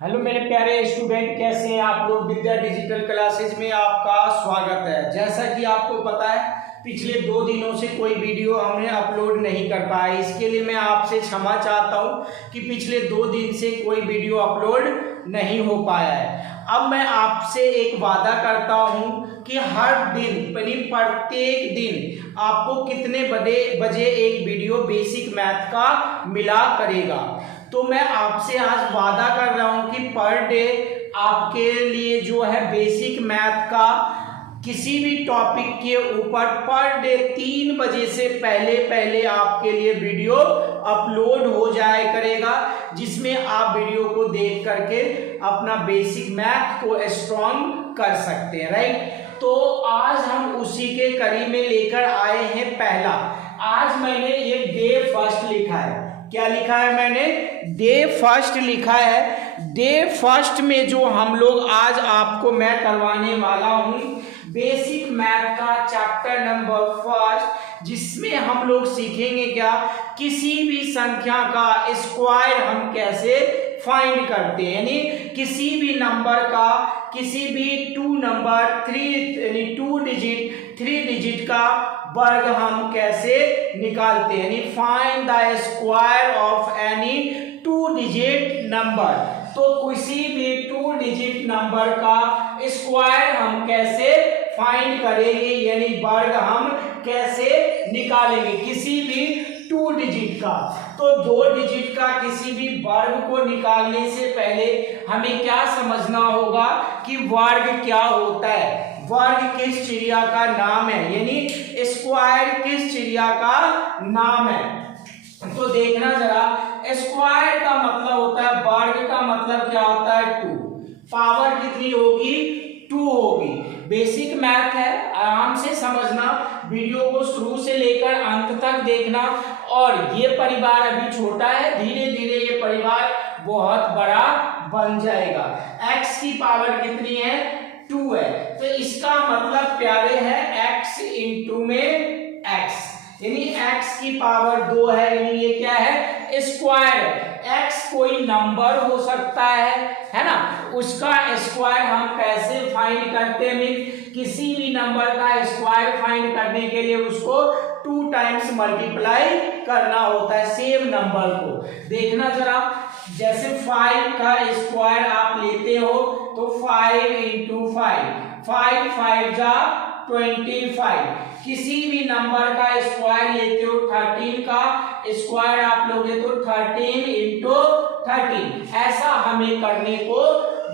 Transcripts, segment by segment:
Hello मेरे प्यारे student, कैसे हैं आप लोग। विद्या डिजिटल क्लासेज में आपका स्वागत है। जैसा कि आपको पता है, पिछले 2 दिनों से कोई वीडियो हमने अपलोड नहीं कर पाया। इसके लिए मैं आपसे क्षमा चाहता हूं कि पिछले 2 दिन से कोई वीडियो अपलोड नहीं हो पाया है। अब मैं आपसे एक वादा करता हूं कि हर दिन यानी प्रत्येक दिन आपको कितने बजे एक वीडियो बेसिक मैथ का मिला करेगा। तो मैं आपसे आज वादा कर रहा हूं कि पर डे आपके लिए जो है बेसिक मैथ का किसी भी टॉपिक के ऊपर पर डे 3 बजे से पहले आपके लिए वीडियो अपलोड हो जाया करेगा, जिसमें आप वीडियो को देख करके अपना बेसिक मैथ को स्ट्रॉन्ग कर सकते हैं, राइट। तो आज हम उसी के कड़ी में लेकर आए हैं पहला। आज मैंने ये डे फर्स्ट लिखा है। क्या लिखा है मैंने? डे फर्स्ट लिखा है। डे फर्स्ट में जो हम लोग आज आपको मैं करवाने वाला हूं बेसिक मैथ का चैप्टर नंबर फर्स्ट, जिसमें हम लोग सीखेंगे क्या, किसी भी संख्या का स्क्वायर हम कैसे फाइंड करते हैं, यानी किसी भी नंबर का, किसी भी 3 डिजिट का वर्ग हम कैसे निकालते हैं, यानी find the square of any 2 digit number. तो किसी भी 2 डिजिट नंबर का स्क्वायर हम कैसे फाइंड करेंगे, यानी वर्ग हम कैसे निकालेंगे किसी भी 2 डिजिट का। तो 2 डिजिट का किसी भी वर्ग को निकालने से पहले हमें क्या समझना होगा कि वर्ग क्या होता है, वर्ग किस चिड़िया का नाम है, यानी स्क्वायर किस चिड़िया का नाम है। तो देखना जरा, स्क्वायर का मतलब होता है, वर्ग का मतलब क्या होता है 2। पावर कितनी होगी? 2 होगी। बेसिक मैथ है, आराम से समझना, वीडियो को शुरू से लेकर अंत तक देखना। और ये परिवार अभी छोटा है, धीरे धीरे ये परिवार बहुत बड़ा बन जाएगा। x की पावर कितनी है? 2 है। तो इसका मतलब प्यारे है x इंटू में x, यानी x की पावर 2 है, यानी ये क्या है? स्क्वायर है। x कोई नंबर हो सकता है ना, उसका स्क्वायर हम कैसे फाइंड करते हैं? किसी भी नंबर का स्क्वायर फाइंड करने के लिए उसको 2 टाइम्स मल्टीप्लाई करना होता है सेम नंबर को। देखना जरा, जैसे 5 का स्क्वायर आप लेते हो तो 5 इंटू 5 5 जा 25। किसी भी नंबर का स्क्वायर लेते हो, 13 का स्क्वायर आप लोगे तो 13 इंटू 13, ऐसा हमें करने को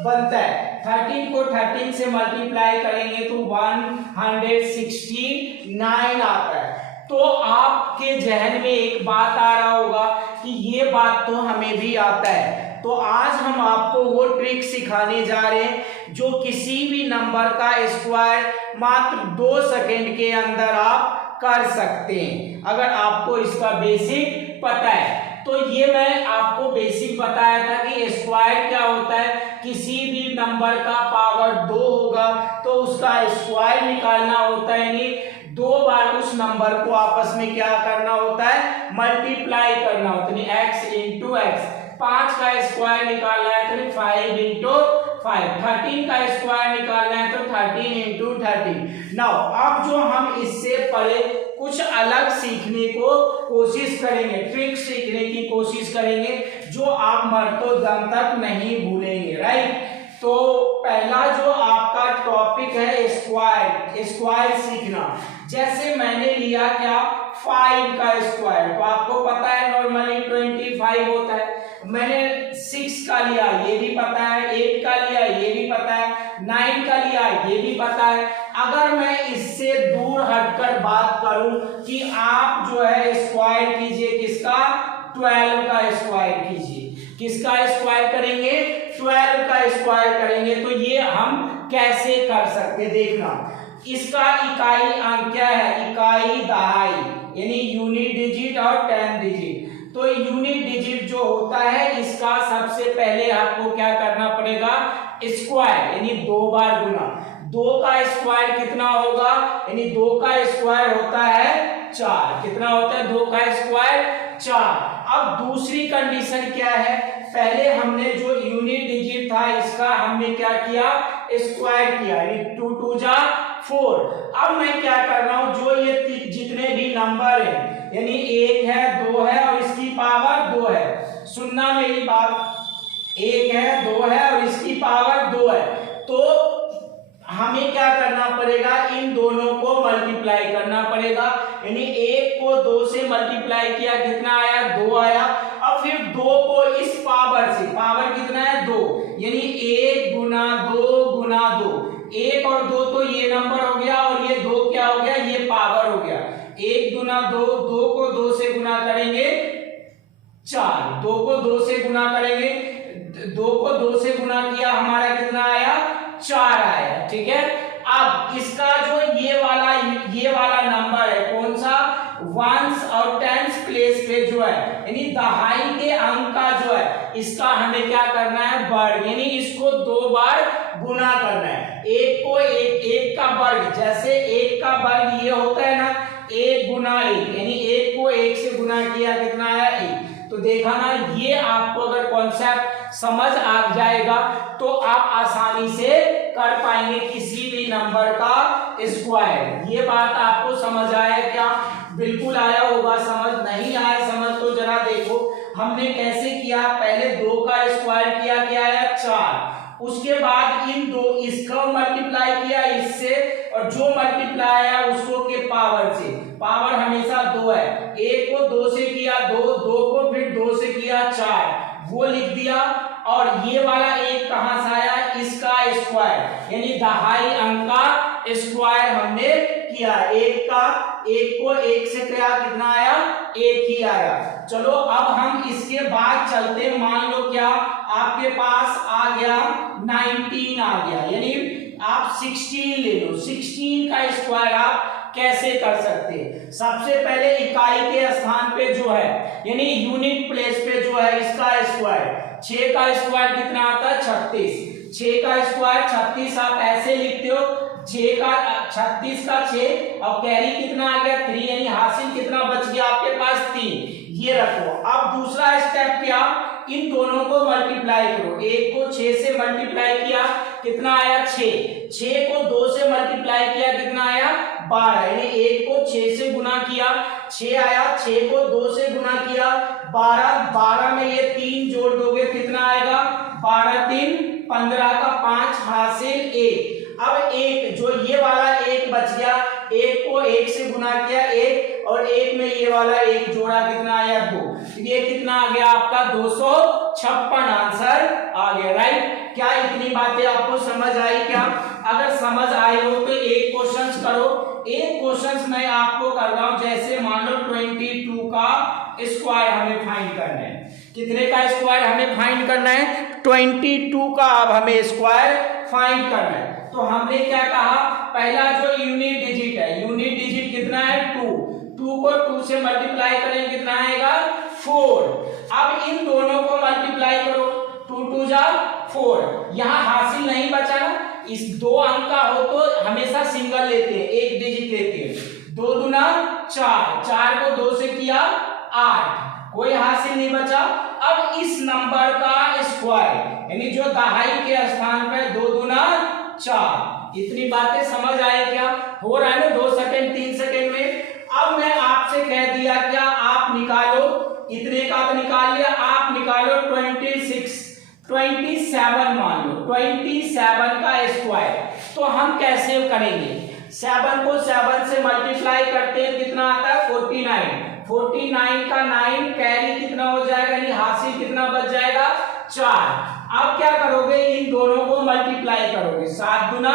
बनता है। 13 को 13 से मल्टीप्लाई करेंगे तो 169 आता है। तो आपके जहन में एक बात आ रहा होगा कि ये बात तो हमें भी आता है। तो आज हम आपको वो ट्रिक सिखाने जा रहे हैं जो किसी भी नंबर का स्क्वायर मात्र 2 सेकंड के अंदर आप कर सकते हैं, अगर आपको इसका बेसिक पता है। तो ये मैं आपको बेसिक बताया था कि स्क्वायर क्या होता है। किसी भी नंबर का पावर 2 होगा तो उसका स्क्वायर निकालना होता है, यानी 2 बार उस नंबर को आपस में क्या करना होता है? मल्टीप्लाई करना होता है, यानी x इंटू एक्स। 5 का स्क्वायर निकालना है तो 5 इंटू 5। 13 का स्क्वायर निकालना है तो 13 इंटू 13। नाउ अब जो हम इससे पहले कुछ अलग सीखने को कोशिश करेंगे, ट्रिक सीखने की कोशिश करेंगे जो आप मरतो दम तक नहीं भूलेंगे, राइट। तो पहला जो आपका टॉपिक है स्क्वायर सीखना। जैसे मैंने लिया क्या, 5 का स्क्वायर, तो आपको पता है नॉर्मली 25 होता है। मैंने 6 का लिया, ये भी पता है, 8 का लिया, ये भी पता है, 9 का लिया, ये भी पता है। अगर मैं इससे दूर हटकर बात करूं कि आप जो है स्क्वायर कीजिए किसका, 12 का स्क्वायर कीजिए। किसका स्क्वायर करेंगे? 12 का स्क्वायर करेंगे। तो ये हम कैसे कर सकते, देखना। इसका इकाई अंक क्या है? इकाई दहाई, यानी यूनिट डिजिट और 10 डिजिट। तो यूनिट डिजिट जो होता है इसका सबसे पहले आपको क्या करना पड़ेगा? स्क्वायर, यानी 2 बार गुना। 2 का स्क्वायर कितना होगा? यानी 2 का स्क्वायर होता है 4। कितना होता है 2 का स्क्वायर? 4। अब दूसरी कंडीशन क्या है, पहले हमने जो यूनिट डिजिट था इसका हमने क्या किया, स्क्वायर किया, यानी 2 2 जा 4। अब मैं क्या कर रहा हूं, जो ये जितने भी नंबर है, यानी 1 है 2 है और इसकी पावर 2 है, सुनना मेरी बात, 1 है 2 है और इसकी पावर 2 है, तो हमें क्या करना पड़ेगा, इन दोनों को मल्टीप्लाई करना पड़ेगा, यानी 1 को 2 से मल्टीप्लाई किया, कितना आया, 2 आया। अब फिर 2 को इस पावर से, पावर कितना है 2, यानी 1 गुना 2 गुना 2, 1 और 2 तो ये नंबर हो गया और ये 2 क्या हो गया, ये पावर हो गया, 1 गुना 2, 2 को 2 से गुना करेंगे 4, 2 को 2 से गुना करेंगे, 2 को 2 से गुना किया, हमारा कितना आया, 4 आया, ठीक है। अब इसका जो ये वाला नंबर है, कौन सा, वंस और टेंस प्लेस पे जो है, यानी दहाई के अंक का जो है, इसका हमें क्या करना है, वर्ग, यानी इसको 2 बार गुना करना है, 1 को 1 का वर्ग, जैसे 1 का वर्ग ये होता है ना, 1 गुना 1, यानी 1 को 1 से गुना किया, कितना आया, 1। तो देखा ना, ये आपको अगर कॉन्सेप्ट समझ आ जाएगा तो आप आसानी से कर पाएंगे किसी भी नंबर का स्क्वायर। ये बात आपको समझ आया क्या, बिल्कुल आया होगा समझ, नहीं आया समझ तो जरा देखो हमने कैसे किया, पहले 2 का स्क्वायर किया, क्या आया, 4, उसके बाद इन दो इसको मल्टीप्लाई किया इससे, और जो मल्टीप्लाई आया उसको के पावर से, पावर हमेशा 2 है, 1 को 2 से किया 2, 2 को फिर 2 से किया 4, वो लिख दिया, और ये वाला 1 कहां से आया, इसका स्क्वायर, यानी दहाई अंक का स्क्वायर हमने किया, 1 को 1 से किया, कितना आया, 1 ही आया। चलो अब हम इसके बाद चलते, मान लो क्या आपके पास आ गया 19 आ गया, यानी आप 16 ले लो, 16 का स्क्वायर आप कैसे कर सकते हैं, सबसे पहले इकाई के स्थान पे जो है, यानी यूनिट प्लेस पे जो है, इसका स्क्वायर, 6 का स्क्वायर कितना आता है, 36, 6 का स्क्वायर 36 आप ऐसे लिखते हो, 6 का 36 का 6 और कैरी कितना आ गया 3, यानी हासिल कितना बच गया आपके पास 3, ये रखो। अब दूसरा स्टेप क्या, इन दोनों को मल्टीप्लाई करो, 1 को 6 से मल्टीप्लाई किया, कितना आया 6, 6 को 2 से मल्टीप्लाई किया, कितना आया 12, यानी 1 को 6 से गुना किया 6 आया, 6 को 2 से गुना किया 12, 12 में ये 3 जोड़ दोगे कितना आएगा, 12 3 15 का 5 हासिल 1। अब 1 जो ये वाला 1 बच गया, 1 को 1 से गुना किया 1, और 1 में ये वाला 1 जोड़ा, कितना आया 2, ये कितना आ गया आपका 256 आंसर आ गया, राइट। क्या इतनी बातें आपको समझ आई क्या, अगर समझ आई हो तो एक क्वेश्चन करो, एक क्वेश्चन मैं आपको कर रहा हूं, जैसे मान लो 22 का स्क्वायर हमें फाइंड करना है, कितने का स्क्वायर हमें फाइंड करना है, 22 का अब हमें स्क्वायर फाइंड करना है। तो हमने क्या कहा, पहला जो यूनिट डिजिट है, यूनिट डिजिट कितना है 2, 2 को 2 से मल्टीप्लाई करेंगे, कितना आएगा 4। अब इन दोनों को मल्टीप्लाई करो, 2 2 जा 4, यहां हासिल नहीं बचा ना, इस 2 अंक का हो तो हमेशा सिंगल लेते हैं, एक डिजिट लेते हैं, 2 दूना 4, 4 को 2 से किया 8, कोई हासिल नहीं बचा। अब इस नंबर का स्क्वायर, यानी जो दहाई के स्थान पे 2 दूना 4, इतनी बातें समझ आए क्या, हो रहा है ना 2 सेकंड 3 सेकंड में। अब मैं आपसे कह दिया क्या, आप निकालो, इतने का तो निकाल लिया, आप निकालो 27 मान लो, 27 का स्क्वायर, तो हम कैसे करेंगे, 7 को 7 से मल्टीप्लाई करते हैं, कितना आता है 49, 49 का 9 कैरी कितना हो जाएगा, यानी हासिल कितना बच जाएगा 4। अब क्या करोगे, इन दोनों को मल्टीप्लाई करोगे, 7 दूना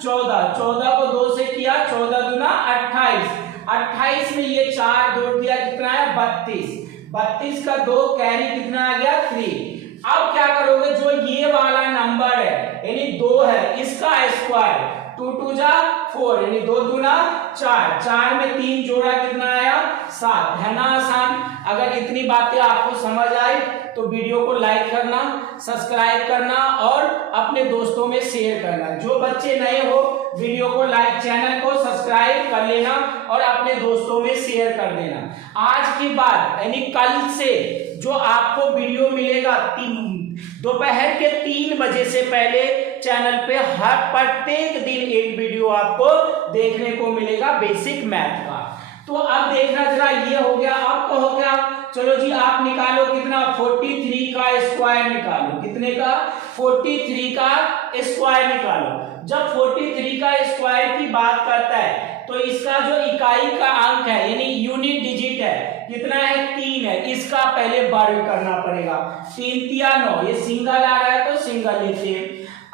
14, 14 को 2 से किया, 14 दूना 28, 28 में ये 4 जोड़ दिया, कितना है 32, 32 का 2 कैरी कितना आ गया 3। अब क्या करोगे, जो ये वाला नंबर है यानी 2 है, इसका स्क्वायर, 2 2 जा 4, यानी 2 दूना 4, 4 में 3 जोड़ा, कितना आया 7, है ना आसान। अगर इतनी बातें आपको समझ आई तो वीडियो को लाइक करना, सब्सक्राइब करना और अपने दोस्तों में शेयर करना। जो बच्चे नए हो वीडियो को लाइक, चैनल को सब्सक्राइब कर लेना और अपने दोस्तों में शेयर कर देना। आज की बात यानी कल से जो आपको वीडियो मिलेगा दोपहर के 3 बजे से पहले चैनल पे हर प्रत्येक दिन एक वीडियो आपको देखने को मिलेगा बेसिक मैथ का। तो अब देखना जरा, ये हो गया। अब कहो क्या, चलो जी आप निकालो कितना, 43 का स्क्वायर निकालो। कितने का? 43 का स्क्वायर निकालो। जब 43 का स्क्वायर की बात करता है तो इसका जो इकाई का अंक है यानी यूनिट डिजिट है कितना है? 3 है। इसका पहले वर्ग करना पड़ेगा। 3 तिया 9, ये सिंगल आ रहा है तो सिंगल लेते हैं।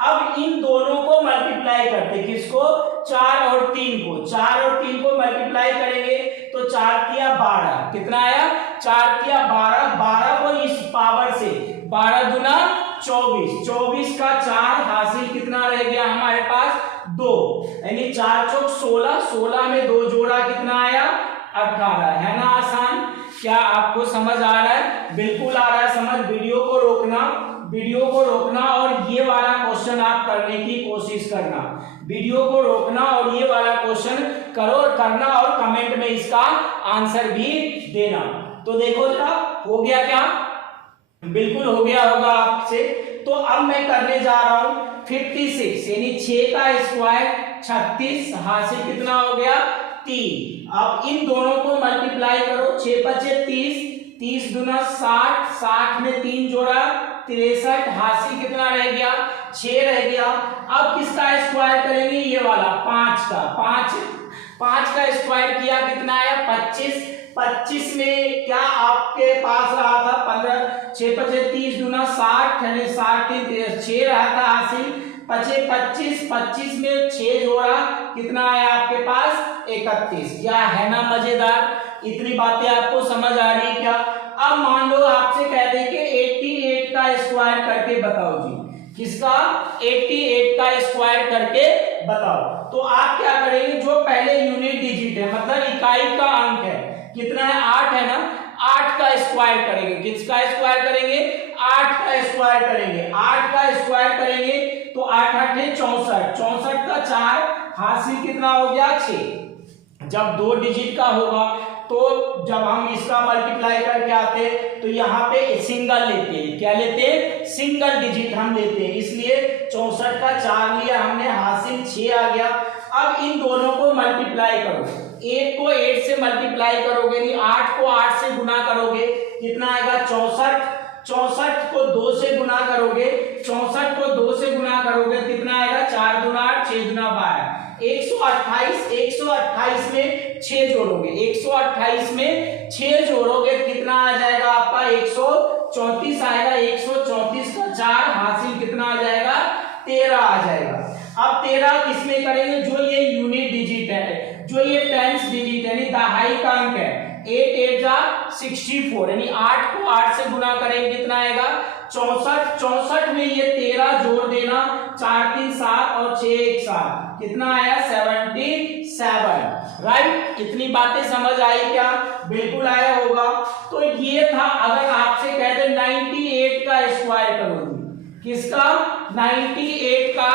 अब इन दोनों को मल्टीप्लाई करते, किसको? 4 और 3 को। 4 और 3 को मल्टीप्लाई करेंगे तो 4 तिया 12, कितना आया? 4 तिया 12, 12 को इस पावर से 12 गुना 24, 24 का 4 हासिल कितना रह गया हमारे पास? 2, यानी 4 चौक 16, 16 में 2 जोड़ा कितना आया? 18। है ना आसान? क्या आपको समझ आ रहा है? बिल्कुल आ रहा है समझ। वीडियो को रोकना और ये वाला क्वेश्चन आप करने की कोशिश करना। वीडियो को रोकना और ये वाला क्वेश्चन करना और कमेंट में इसका आंसर भी देना। तो देखो जरा, हो गया क्या? बिल्कुल हो गया होगा आपसे। तो अब मैं करने जा रहा हूं 56 यानी 6 का स्क्वायर 36 हासिल कितना हो गया? 3। अब इन दोनों को मल्टीप्लाई करो। 6 पचे 30, 30 दुना 60, 60 में 3 जोड़ा 63 हासिल कितना रह गया? 6 रह गया। अब किसका स्क्वायर करेंगे? ये वाला 5 का। 5 का स्क्वायर किया कितना आया? 25। 25 में क्या आपके पास रहा था? 15। 6 पचे 30 दुना 60 यानी 60 6 रहा था हासिल। पचे 25, 25 में 6 जोड़ा कितना आया आपके पास? 31। क्या है ना मजेदार? इतनी बातें आपको समझ आ रही है क्या? अब मान लो आपसे कह दे कि 88 का स्क्वायर करके बताओ जी। किसका? 88 का स्क्वायर करके बताओ। तो आप क्या करेंगे? जो पहले यूनिट डिजिट है मतलब इकाई का अंक है कितना है? 8 है ना? 8 का स्क्वायर करेंगे। किसका स्क्वायर करेंगे? 8 का स्क्वायर करेंगे। 8 का स्क्वायर करेंगे तो 8 8 है 64, 64 का 4 हासिल कितना हो गया? 6। जब 2 डिजिट का होगा तो जब हम इसका मल्टीप्लाई करके आते तो यहाँ पे सिंगल लेते हैं। क्या लेते हैं? सिंगल डिजिट हम लेते हैं, इसलिए 64 का 4 लिया हमने, हासिल 6 आ गया। अब इन दोनों को मल्टीप्लाई करो। 8 को 8 से मल्टीप्लाई करोगे, नहीं 8 को 8 से गुना करोगे कितना आएगा? 64। 64 को 2 से गुना करोगे, 64 को 2 से गुना करोगे कितना आएगा? 4 दूना 8, 6 दूना 12, 128। 128 में 6 जोड़ोगे, 128 में 6 जोड़ोगे कितना आ जाएगा आपका? 134 आएगा। 134 का 4 हासिल कितना आ जाएगा? 13 आ जाएगा। अब 13 किसमें करेंगे? जो ये यूनिट डिजिट है, जो ये टेंस डिजिट यानी दहाई का अंक है। 8 8 जा 64 यानी 8 को 8 से गुना करेंगे कितना आएगा? 64। 64 में ये 13 जोड़ देना, 4 3 7 और 6 1 7 कितना आया? 77। राइट? इतनी बातें समझ आई क्या? बिल्कुल आया होगा। तो ये था। अगर आपसे कह दे 98 का स्क्वायर करो, किसका? 98 का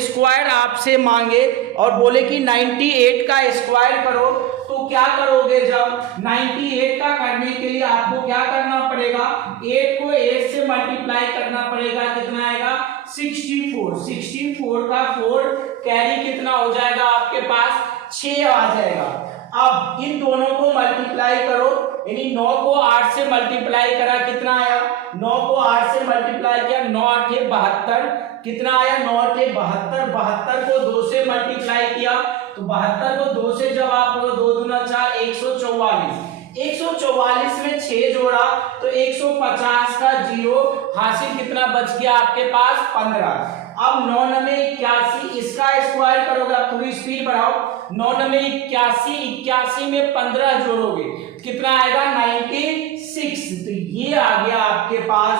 स्क्वायर आपसे मांगे और बोले कि 98 का स्क्वायर करो तो क्या करोगे? जब 98 का करने के लिए आपको क्या करना पड़ेगा? 8 को 8 से मल्टीप्लाई करना पड़ेगा, कितना आएगा? 64। 64 का 4 कैरी कितना हो जाएगा आपके पास? 6 आ जाएगा। अब इन दोनों को मल्टीप्लाई करो, यानी 9 को 8 से मल्टीप्लाई करा कितना आया? 9 को 8 से मल्टीप्लाई किया, 9 8 72 कितना आया? 9 8 72। 72 को 2 से मल्टीप्लाई किया तो 72 को 2 से जब आप 2 दूना 4, 144। 144 में 6 जोड़ा तो 150 का 0 हासिल कितना बच गया आपके पास? 15। अब 9 9 81, इसका स्क्वायर करोगे, आप थोड़ी स्पीड बढ़ाओ। 9 9 81, 81 में 15 जोड़ोगे कितना आएगा? 96। तो ये आ गया आपके पास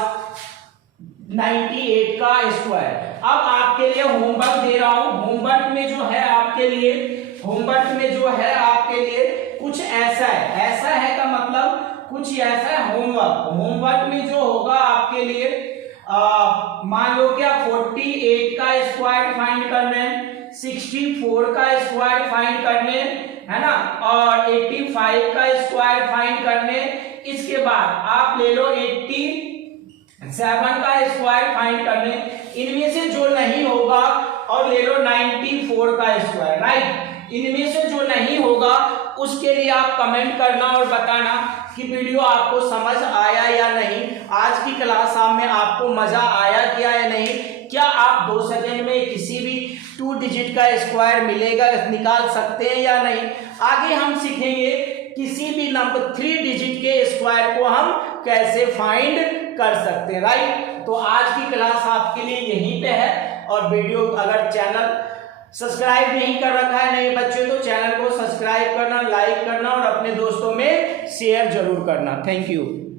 98 का स्क्वायर। अब आपके लिए होमवर्क दे रहा हूं। होमवर्क में जो है आपके लिए कुछ ऐसा है। ऐसा है का मतलब कुछ ऐसा है होमवर्क में जो होगा आपके लिए, मान लो कि आप 48 का स्क्वायर फाइंड कर रहे हैं, 64 का स्क्वायर फाइंड करने है ना, और 85 का स्क्वायर फाइंड करने, इसके बाद आप ले लो 87 का स्क्वायर फाइंड करने, इनमें से जो नहीं होगा, और ले लो 94 का स्क्वायर, राइट। इनमें से जो नहीं होगा उसके लिए आप कमेंट करना और बताना कि वीडियो आपको समझ आया या नहीं, आज की क्लास में आपको मजा आया क्या या नहीं, क्या आप 2 सेकंड में किसी भी 2 डिजिट का स्क्वायर मिलेगा निकाल सकते हैं या नहीं। आगे हम सीखेंगे किसी भी नंबर 3 डिजिट के स्क्वायर को हम कैसे फाइंड कर सकते हैं, राइट। तो आज की क्लास आपके लिए यहीं पे है, और वीडियो अगर चैनल सब्सक्राइब नहीं कर रखा है नए बच्चे तो चैनल को सब्सक्राइब करना, लाइक करना और अपने दोस्तों में शेयर जरूर करना। Thank you.